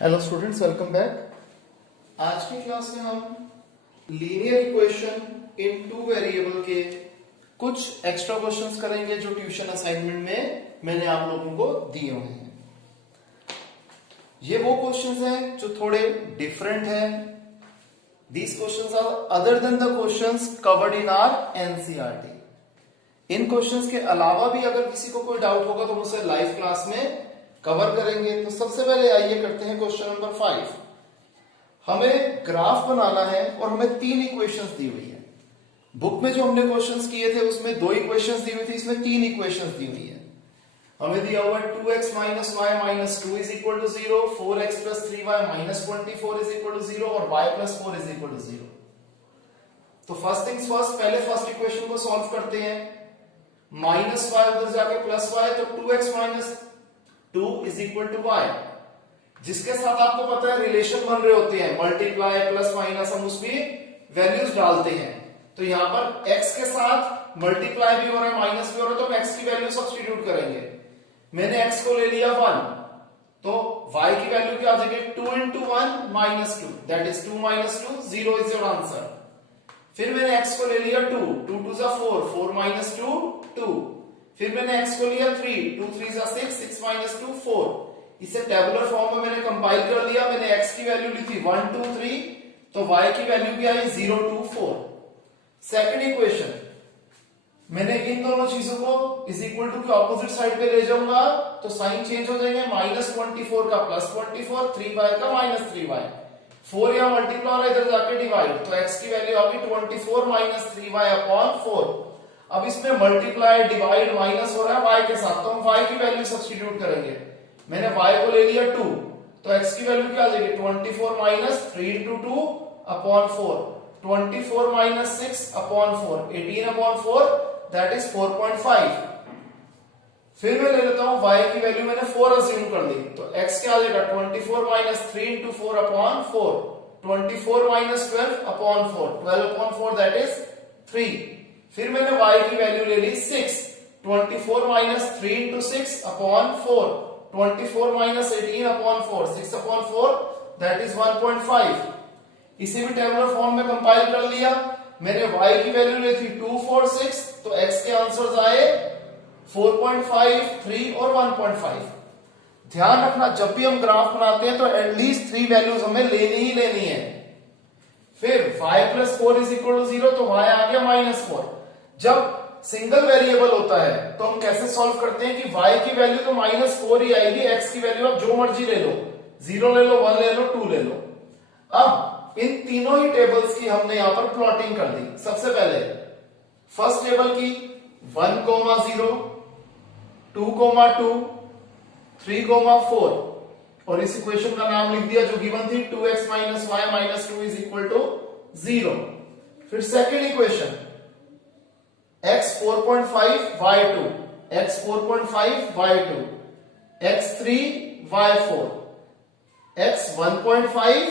Hello students, welcome back. आज की class में हम linear equation in two variable के कुछ एक्स्ट्रा क्वेश्चंस करेंगे जो ट्यूशन असाइनमेंट में मैंने आप लोगों को दिए हुए हैं। ये वो क्वेश्चंस हैं जो थोड़े डिफरेंट हैं। These questions are other than the questions covered in our NCERT. इन क्वेश्चंस के अलावा भी अगर किसी को कोई डाउट होगा तो उसे लाइव क्लास में कवर करेंगे। तो सबसे पहले आइए करते हैं क्वेश्चन नंबर 5। हमें ग्राफ बनाना है और हमें 3 इक्वेशंस दी हुई है। बुक में जो हमने क्वेश्चंस किए थे उसमें 2 इक्वेशंस दी हुई थी, इसमें 3 इक्वेशंस दी हुई है। हमें दिया हुआ है 2x minus y minus 2 is equal to 0, 4x plus 3y minus 24 is equal to 0 और y plus 4 is equal to 0। तो फर्स्ट थिंग्स फर्स्ट, पहले फर्स्ट इक्वेशन को सॉल्व करते हैं। माइनस वाई उधर जाके प्लस वाई, तो 2x minus 2 is equal to y, जिसके साथ आपको पता है रिलेशन बन रहे होते हैं, मल्टीप्लाई प्लस माइनस, हम उसमें वैल्यूज डालते हैं। तो यहां पर x के साथ मल्टीप्लाई भी हो रहा है माइनस भी हो रहा है, तो हम x की वैल्यू सब्स्टिट्यूट करेंगे। मैंने x को ले लिया 1, तो y की वैल्यू क्या आ जाएगी 2 into 1 minus 2, that is 2 minus 2, 0 is your answer. फिर मैंने x को ले लिया 2, 2 2 जा 4, 4 माइनस 2 2। फिर मैंने x को लिया 3, 2 3 जा 6, 6 माइनस 2 4। इसे टेबुलर फॉर्म में मैंने कंपाइल कर लिया। मैंने x की वैल्यू ली थी 1 2 3, तो y की वैल्यू भी आई 0 2 4। सेकंड इक्वेशन, मैंने इन दोनों चीजों को इज इक्वल टू के ऑपोजिट साइड पे ले जाऊंगा तो साइन चेंज हो जाएंगे। माइनस 24 का प्लस 24, 3y का माइनस 3y, 4 यहां मल्टीप्लाई और इधर जाके डिवाइड, तो x की वैल्यू आ गई 24 माइनस 3y अपॉन 4। अब इसमें मल्टीप्लाई डिवाइड माइनस हो रहा है y के साथ, तो हम y की वैल्यू सब्स्टिट्यूट करेंगे। मैंने y को ले लिया 2, तो x की वैल्यू क्या आ जाएगी 24 minus 3 into 2 upon 4, 24 minus 6 upon 4, 18 upon 4, that is 4.5। फिर मैं ले लेता हूं y की वैल्यू, मैंने 4 अज्यूम कर ली, तो x क्या आ जाएगा 24 minus 3 into 4 upon 4, 24 minus 12 upon 4, 12 upon 4 that is 3। फिर मैंने y की वैल्यू ले ली 6, 24 minus 3 into 6 upon 4, 24 minus 18 upon 4, 6 upon 4 that is 1.5। इसे भी टेबुलर फॉर्म में कंपाइल कर लिया। मैंने y की वैल्यू ली थी 2 4 6, तो x के आंसर्स आए 4.5 3 और 1.5। ध्यान रखना, जब भी हम ग्राफ बनाते हैं तो एटलीस्ट 3 वैल्यूज हमें लेनी ही लेनी है। फिर y plus 4 is equal to 0, तो y आ गया माइनस 4। जब सिंगल वेरिएबल होता है तो हम कैसे सॉल्व करते हैं कि y की वैल्यू तो माइनस 4 ही आएगी, x की वैल्यू आप जो मर्जी ले लो, 0 ले लो, 1 ले लो, 2 ले लो। अब इन तीनों ही टेबल्स की हमने यहां पर प्लॉटिंग कर दी। सबसे पहले फर्स्ट टेबल की 1, 0, 2, 2, 3, 4, और इस इक्वेशन का नाम लिख दिया जो गिवन थी 2x minus y minus 2 is equal to 0। फिर second equation x 4.5 y2, x 4.5 y2, x 3 y4, x 1.5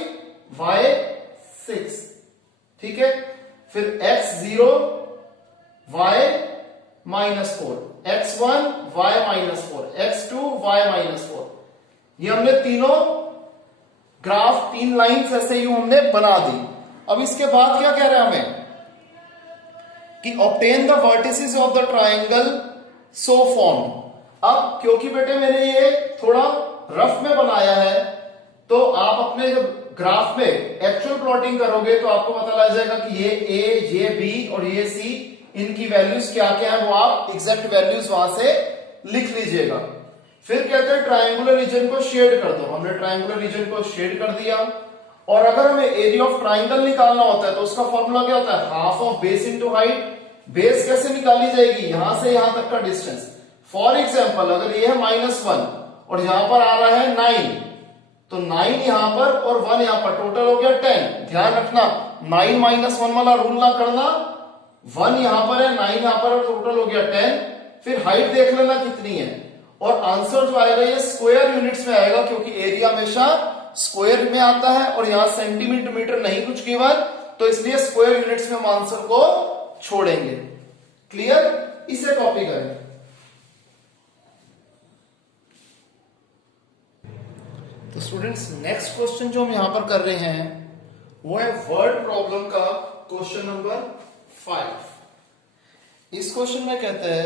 y6, ठीक है। फिर x 0 y minus 4, x1 y minus 4, x2 y minus 4। ये हमने तीनों ग्राफ 3 लाइंस ऐसे ही हमने बना दी। अब इसके बाद क्या कह रहे हैं हमें कि obtain the vertices of the triangle so form. अब क्योंकि बेटे मैंने ये थोड़ा रफ में बनाया है, तो आप अपने जब ग्राफ में एक्चुअल प्लॉटिंग करोगे तो आपको पता लग जाएगा कि ये a, ये b और ये c, इनकी वैल्यूज क्या क्या है, वो आप एग्जैक्ट वैल्यूज वहां से लिख लीजिएगा। फिर कहते हैं ट्राइंगुलर रीजन को शेड कर दो। हमने ट्राइंगुलर रीजन को शेड कर दिया। और अगर हमें एरिया ऑफ ट्राइंगल निकालना होता है तो उसका फॉर्मूला क्या होता है, half of base into height. Base कैसे निकाली जाएगी, यहां से यहां तक का डिस्टेंस। फॉर एग्जांपल अगर ये है -1 और यहां पर आ रहा है 9, तो 9 यहां पर और 1 यहां पर, टोटल हो गया 10। ध्यान रखना 9 माइनस 1 वाला रूल ना करना, 1 यहां पर है, 9 यहां पर, टोटल हो गया 10। फिर हाइट देख लेना कितनी है, और आंसर जो आएगा ये स्क्वायर यूनिट्स में आएगा, क्योंकि एरिया हमेशा स्क्वायर में आता है और यहां सेंटीमीटर मीटर नहीं कुछ गिवन, तो इसलिए स्क्वायर यूनिट्स में हम आंसर को छोड़ेंगे। क्लियर, इसे कॉपी करें। तो स्टूडेंट्स नेक्स्ट क्वेश्चन जो हम यहां पर कर रहे हैं वो है वर्ड प्रॉब्लम का क्वेश्चन नंबर 5। इस क्वेश्चन में कहता है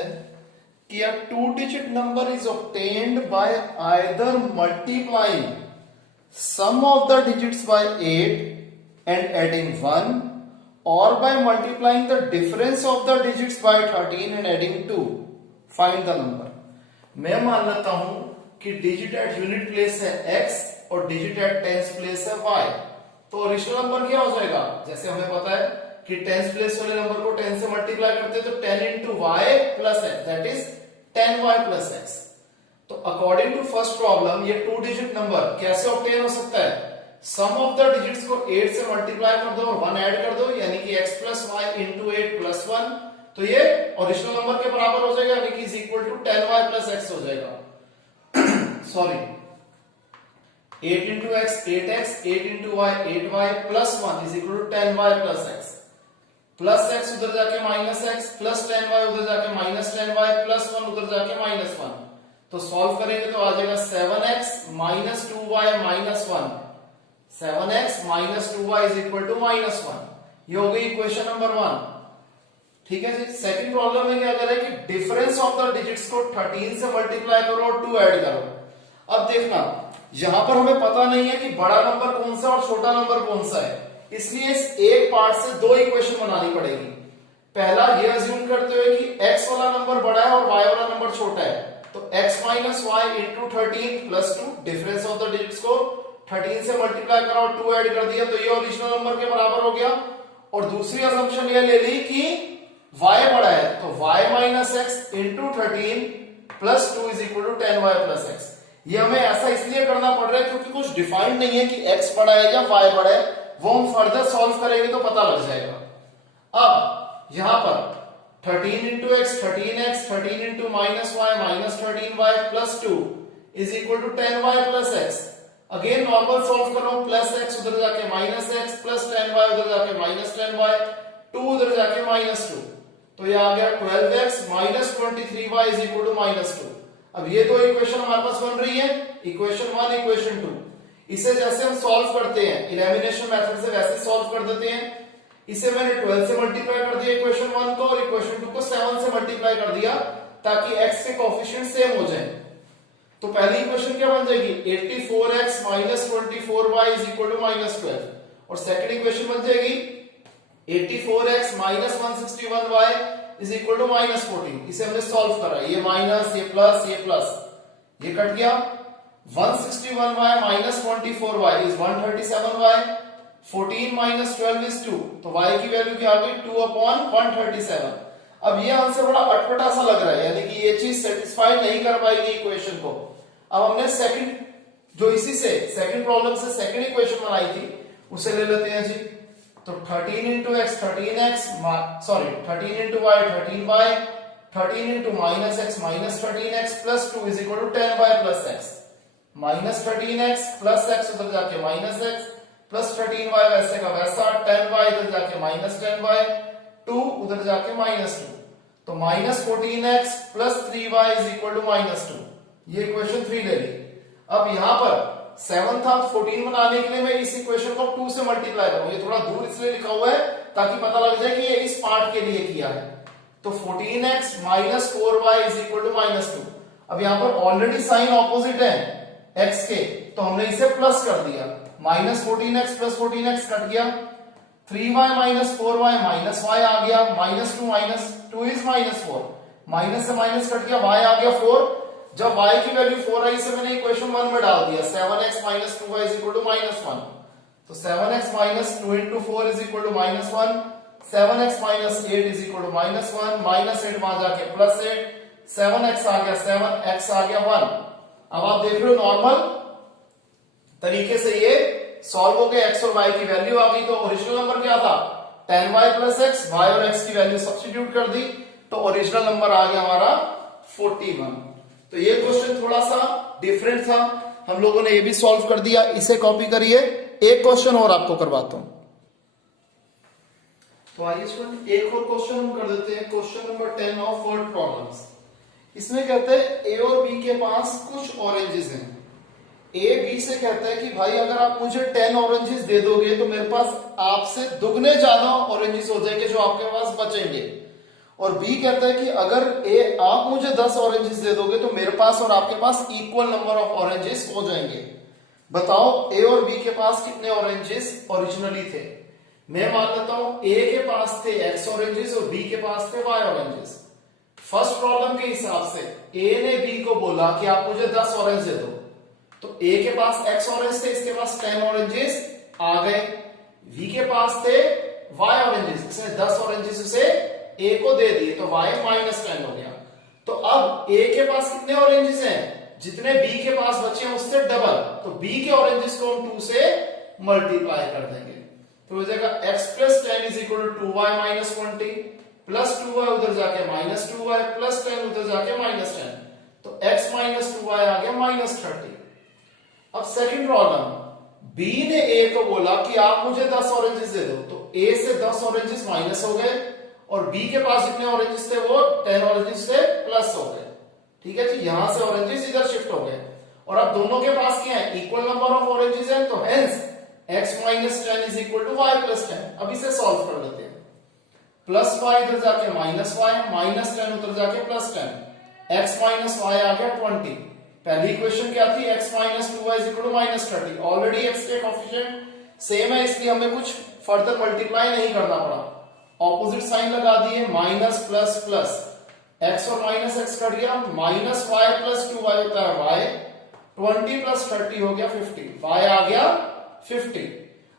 कि a 2-digit number is obtained by either multiplying sum of the digits by 8 and adding 1 or by multiplying the difference of the digits by 13 and adding 2. Find the number. मैं मान लेता हूं कि डिजिट एट यूनिट प्लेस है x और digit eight tens place है y। तो original number क्या हो जाएगा? जैसे हमें पता है कि टेंस प्लेस वाले नंबर को 10 से मल्टीप्लाई करते हैं तो 10 into y plus x, that is 10y plus x। तो अकॉर्डिंग टू फर्स्ट प्रॉब्लम ये 2 डिजिट नंबर कैसे ऑब्टेन हो सकता है? सम ऑफ द डिजिट्स को 8 से मल्टीप्लाई कर दो और 1 ऐड कर दो, यानी कि x plus y into 8 plus 1, तो ये ओरिजिनल नंबर के बराबर हो जाएगा, यानी कि is equal to 10y plus x हो जाएगा। Sorry, 8 into x 8x, 8 into y 8y plus 1 is equal to 10y plus x। Plus x उधर जाके माइनस x, प्लस 10y उधर जाके माइनस 10y, प्लस 1 उधर जाके माइनस 1। तो सॉल्व करेंगे तो आ जाएगा 7x minus 2y minus 1। 7x minus 2y is equal to minus 1। ये हो गई इक्वेशन नंबर 1। ठीक है जी। सेकंड प्रॉब्लम में क्या कर रहा है कि डिफरेंस ऑफ द डिजिट्स को 13 से मल्टीप्लाई करो और 2 ऐड करो। अब देखना, यहां पर हमें पता नहीं है कि बड़ा नंबर कौन सा और छोटा नंबर कौन सा है, इसलिए इस एक पार्ट से दो इक्वेशन बनानी पड़ेगी। पहला ये अज्यूम करते हुए कि x वाला नंबर बड़ा है और y वाला नंबर छोटा है, तो x minus y into 13 plus 2, difference of the digits को 13 से मल्टीप्लाई करा और 2 ऐड कर दिया, तो ये ओरिजिनल नंबर के बराबर हो गया। और दूसरी असम्पशन ये ले ली कि y बड़ा है, तो y minus x into 13 plus 2 is equal to 10y plus x. ये हमें ऐसा इसलिए करना पड़ रहा है क्योंकि कुछ डिफाइंड नहीं है कि x बड़ा है या y बड़ा है, वो हम फर्दर सॉल्व करेंगे तो पता लग जाएगा। अब यहां पर 13 into x 13x, 13 into minus y minus 13y plus 2 is equal to 10y plus x. Again normal solve कर रहा हूं, प्लस एक्स उधर जाके माइनस एक्स, प्लस 10y उधर जाके माइनस 10y, 2 उधर जाके माइनस 2, तो ये आ गया 12x minus 23y is equal to minus 2। अब ये दो इक्वेशन हमारे पास बन रही है, इक्वेशन 1 इक्वेशन 2। इसे जैसे हम सॉल्व करते हैं इलिमिनेशन मेथड से वैसे सॉल्व कर देते हैं। इसे मैंने 12 से मल्टीप्लाई कर दिया इक्वेशन 1 को और इक्वेशन 2 को 7 से मल्टीप्लाई कर दिया ताकि x के कोएफिशिएंट सेम हो जाए। तो पहली इक्वेशन क्या बन जाएगी? 84x minus 24y is equal to minus 12। और सेकंड इक्वेशन बन जाएगी 84x minus 161y is equal to minus 14। इसे हमने सॉल्व करा, ये माइनस, ये प्लस, ये कट गया। 161y minus 24y is 137y, 14 minus 12 is 2, तो y की वैल्यू क्या आ गई? 2 अपॉन 137। अब ये आंसर बड़ा अटपटा सा लग रहा है, यानी कि ये चीज सेटिस्फाई नहीं कर पाएगी इक्वेशन को। अब हमने सेकंड जो इसी से सेकंड प्रॉब्लम से सेकंड इक्वेशन बनाई थी उसे ले लेते हैं जी। तो 13 into x 13x, sorry 13 into y 13y, 13 into minus x minus 13x plus 2 is equal to 10y plus x. Minus 13x plus x उधर जाके माइनस एक्स प्लस 13y वैसे का वैसा, 10y इधर जाके माइनस 10y, 2 उधर जाके माइनस 2, तो minus 14x plus 3y is equal to minus 2। ये इक्वेशन 3 ले ली। अब यहां पर 7 था, 14 बनाने के लिए मैं इस इक्वेशन को 2 से मल्टीप्लाई करूं। ये थोड़ा दूर इसलिए लिखा हुआ है ताकि पता लग जाए कि ये इस पार्ट के लिए किया है। तो 14x minus 4y is equal to minus 2। अब यहां पर ऑलरेडी साइन ऑपोजिट है x के, तो हमने इसे प्लस कर दिया। Minus 14x plus 14x cut गया, 3y minus 4y minus y आ गया, माइनस 2 इज माइनस 4, माइनस से माइनस कट गया, y आ गया 4। जब y की वैल्यू 4 आई से मैंने इक्वेशन 1 में डाल दिया, 7x minus 2y is equal to minus 1, तो 7x minus 2 into 4 is equal to minus 1, 7x minus 8 is equal to minus 1, minus 8 वहां जाके प्लस 8, 7x आ गया 7, x आ गया 1। अब आप देख रहे हो नॉर्मल तरीके से ये सॉल्व हो गया, x और y की वैल्यू आ गई। तो ओरिजिनल नंबर क्या था? 10y प्लस x, y और x की वैल्यू सब्स्टिट्यूट कर दी, तो ओरिजिनल नंबर आ गया हमारा 41। तो ये क्वेश्चन थोड़ा सा डिफरेंट था, हम लोगों ने ये भी सॉल्व कर दिया। इसे कॉपी करिए, एक क्वेश्चन और आपको करवाता हूं। तो आइए स्टूडेंट एक और क्वेश्चन हम कर देते हैं, question number 10 of word problems. इसमें कहते हैं ए और बी के पास कुछ ऑरेंजेस हैं। ए बी से कहता है कि भाई अगर आप मुझे 10 ऑरेंजेस दे दोगे तो मेरे पास आपसे दुगने ज्यादा ऑरेंजेस हो जाएंगे जो आपके पास बचेंगे। और बी कहता है कि अगर आप मुझे 10 ऑरेंजेस दे दोगे तो मेरे पास और आपके पास इक्वल नंबर ऑफ ऑरेंजेस हो जाएंगे। बताओ ए और बी के पास कितने ऑरेंजेस ओरिजिनली थे। मैं मान लेता हूं ए के पास थे x ऑरेंजेस और बी के पास थे y ऑरेंजेस। फर्स्ट प्रॉब्लम के हिसाब से ए ने बी को बोला कि आप मुझे 10 ऑरेंज दे दो, तो ए के पास x ऑरेंज थे, इसके पास 10 ऑरेंजेस आ गए। बी के पास थे y ऑरेंजेस, इसने 10 ऑरेंजेस उसे ए को दे दिए तो y -10 हो गया। तो अब ए के पास कितने ऑरेंजेस हैं, जितने बी के पास बचे हैं उससे डबल, तो बी के ऑरेंजेस को हम 2 से मल्टीप्लाई कर देंगे तो हो जाएगा x + 10 = 2y - 20 प्लस 2y उधर जाके -2y प्लस 10 उधर जाके -10, तो x - 2y आ गया -30। अब सेकंड प्रॉब्लम, b ने a को बोला कि आप मुझे 10 ऑरेंजेस दे दो, तो a से 10 ऑरेंजेस माइनस हो गए और b के पास जितने ऑरेंजेस थे वो 10 ऑरेंजेस से प्लस हो गए। ठीक है जी, यहां से ऑरेंजेस इधर शिफ्ट हो गए और अब दोनों के पास क्या है, इक्वल नंबर ऑफ ऑरेंजेस है, तो हेंस x - 10 = y + 10। अब इसे सॉल्व कर लेते हैं। प्लस y इधर जाके -y -10 उधर जाके +10, x - y आ गया 20। पहली इक्वेशन क्या थी, x - 2y = -30। ऑलरेडी x के कोएफिशिएंट सेम है इसलिए हमें कुछ फर्दर मल्टीप्लाई नहीं करना पड़ा, ऑपोजिट साइन लगा दिए, माइनस प्लस प्लस, x और माइनस x कट गया, -y + 2y होता है y, 20 + 30 हो गया 50, y आ गया 50।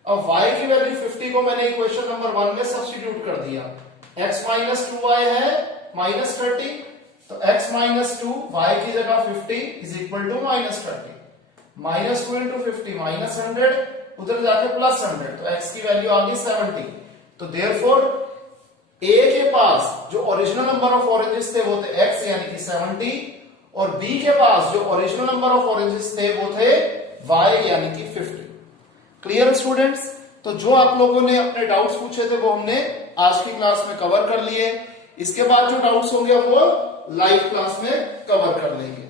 अब y की वैल्यू 50 को मैंने इक्वेशन नंबर 1 में सब्स्टिट्यूट कर दिया, x - 2y है -30, तो x - 2 y की जगह 50 = -30, -2 × 50 -100 उधर जाके +100, तो x की वैल्यू आ गई 70। तो देयरफॉर a के पास जो ओरिजिनल नंबर ऑफ ऑरेंजेस थे वो थे x यानी कि 70 और b के पास जो ओरिजिनल नंबर ऑफ ऑरेंजेस थे वो थे y यानी कि 50। क्लियर स्टूडेंट्स, तो जो आप लोगों ने अपने डाउट्स पूछे थे वो हमने आज की क्लास में कवर कर लिए। इसके बाद जो डाउट्स होंगे वो लाइव क्लास में कवर कर लेंगे।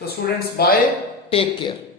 तो स्टूडेंट्स बाय, टेक केयर।